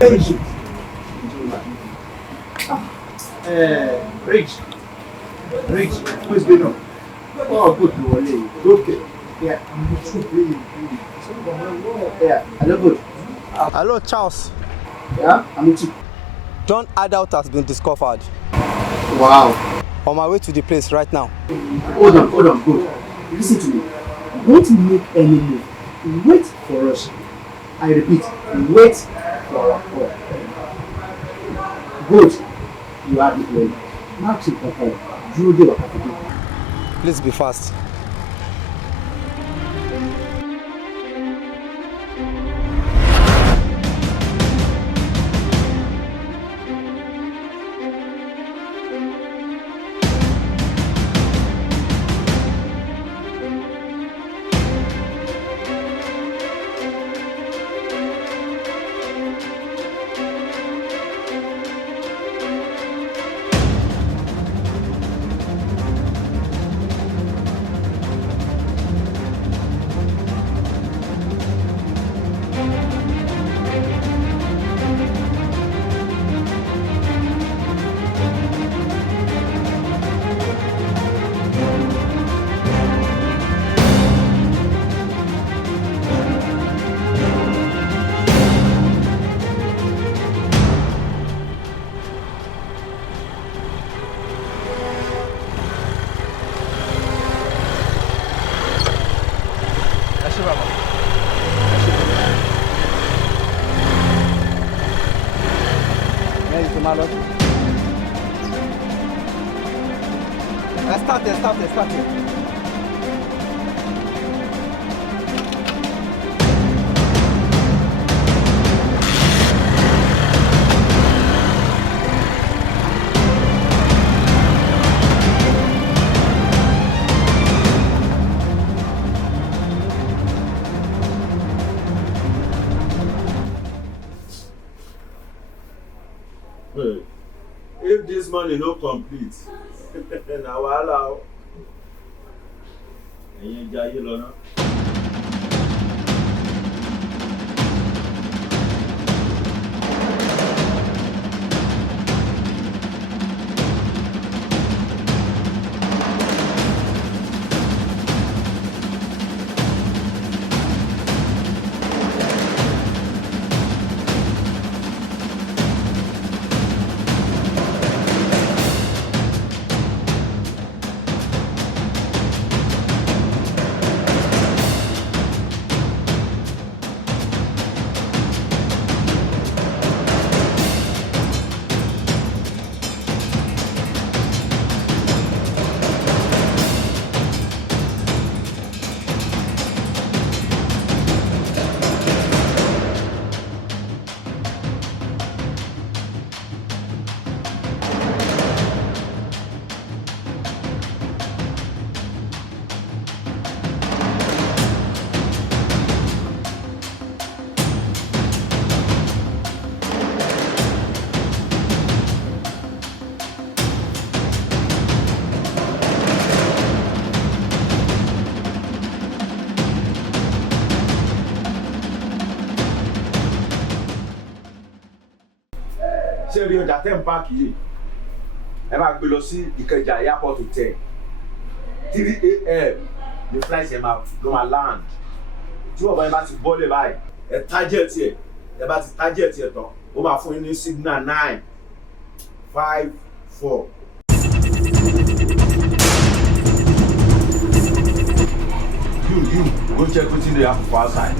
Rich. Rich. What's going on? Oh, good. Okay. Yeah. Yeah. Hello, good. Hello, Charles. Yeah, I'm with you. John Adult has been discovered. Wow. On my way to the place right now. Hold on, good. Listen to me. Don't make any move. Wait for us. I repeat, wait for our call. Good. You have it well. Max it for you do what you. Please be fast. Start it. If this money no complete, na wahala o. Ẹ̀yin jayé lọ ná. Ṣé rí ọjà tẹ́ ń páàkì yìí ẹ máa gbé lọ sí Ìkẹjà airport hotel 3 a.m. ní flight yẹn ló máa land tí bàbá yẹn bá ti bọ́lẹ̀ báyìí ẹ target ẹ ẹ bá ti target ẹ tán ó máa fún yín ní signal 9 5 4. You go check wetin dey happen for outside.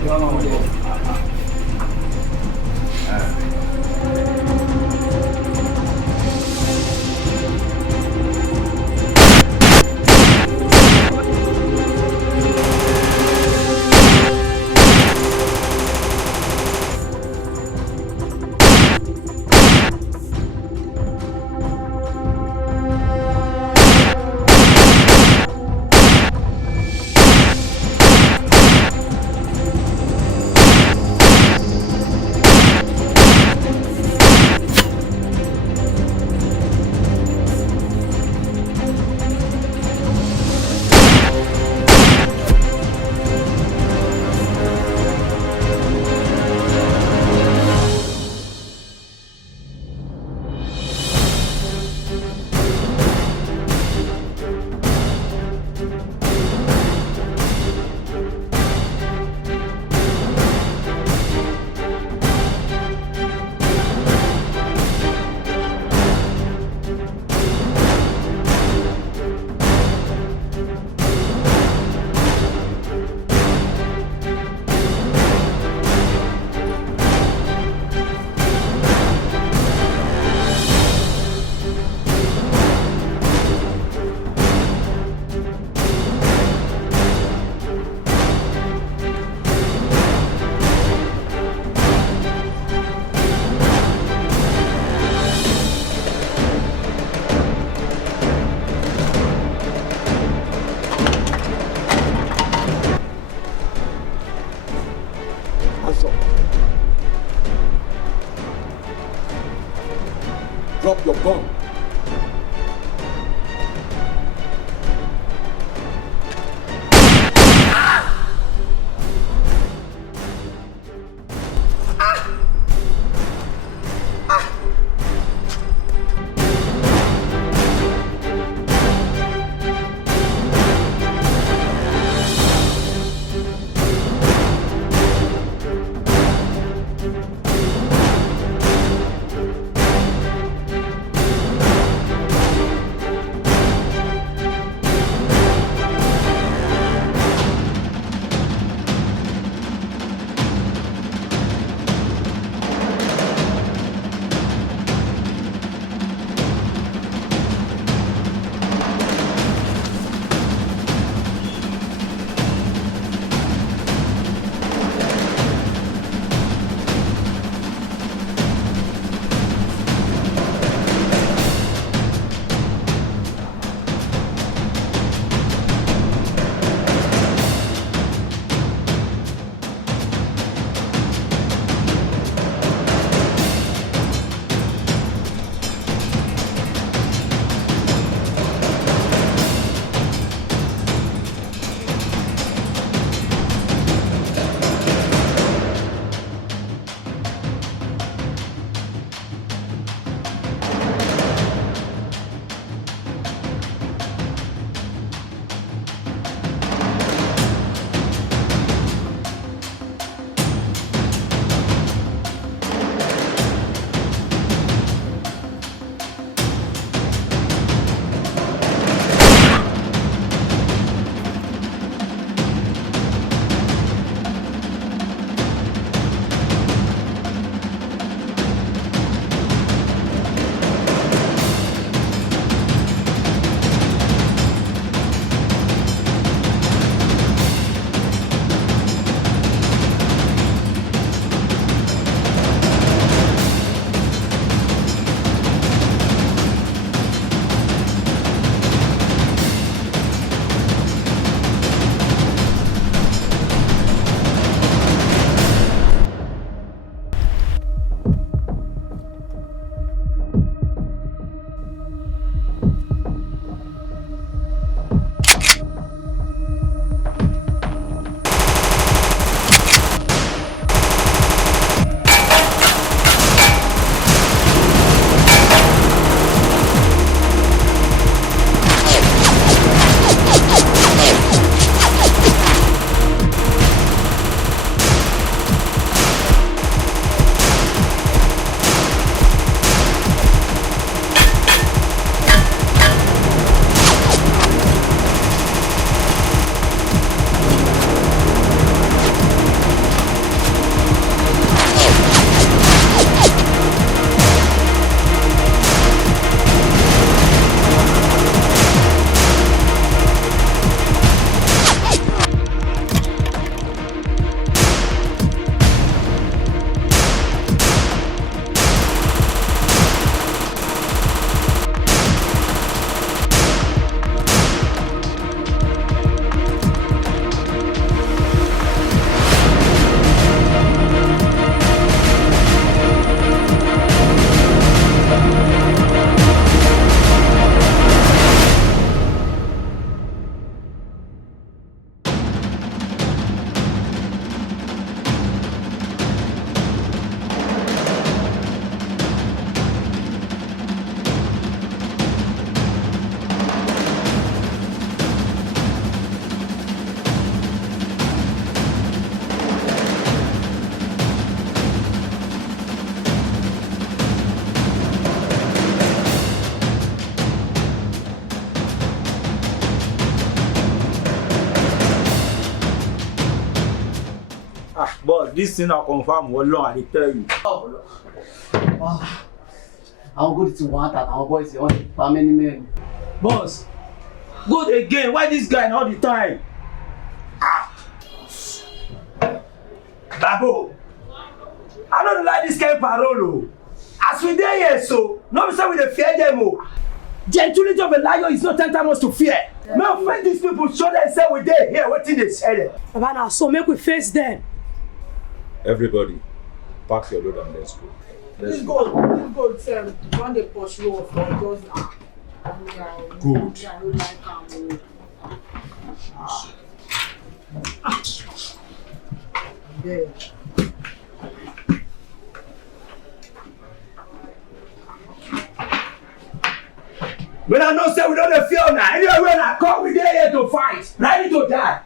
But this thing I confirm Walong, I dey tell you. I'll go to one that our boys want how many men. Boss, good again. Why this guy all the time? Babo, I don't like this kind of parole. As we dey here, so no be say we dey fear them. Gentility of a lion is not tantamount to fear. Now, when these people show themselves we dey here, wetin dey sell them? Baba, now so make we face them. Everybody, pack your load and let's go. This go, Sam. When they pursue us, just Good. I don't like yeah. But I know say we don't dey fear now. Anyway, when I come, we dey here to fight, ready to die.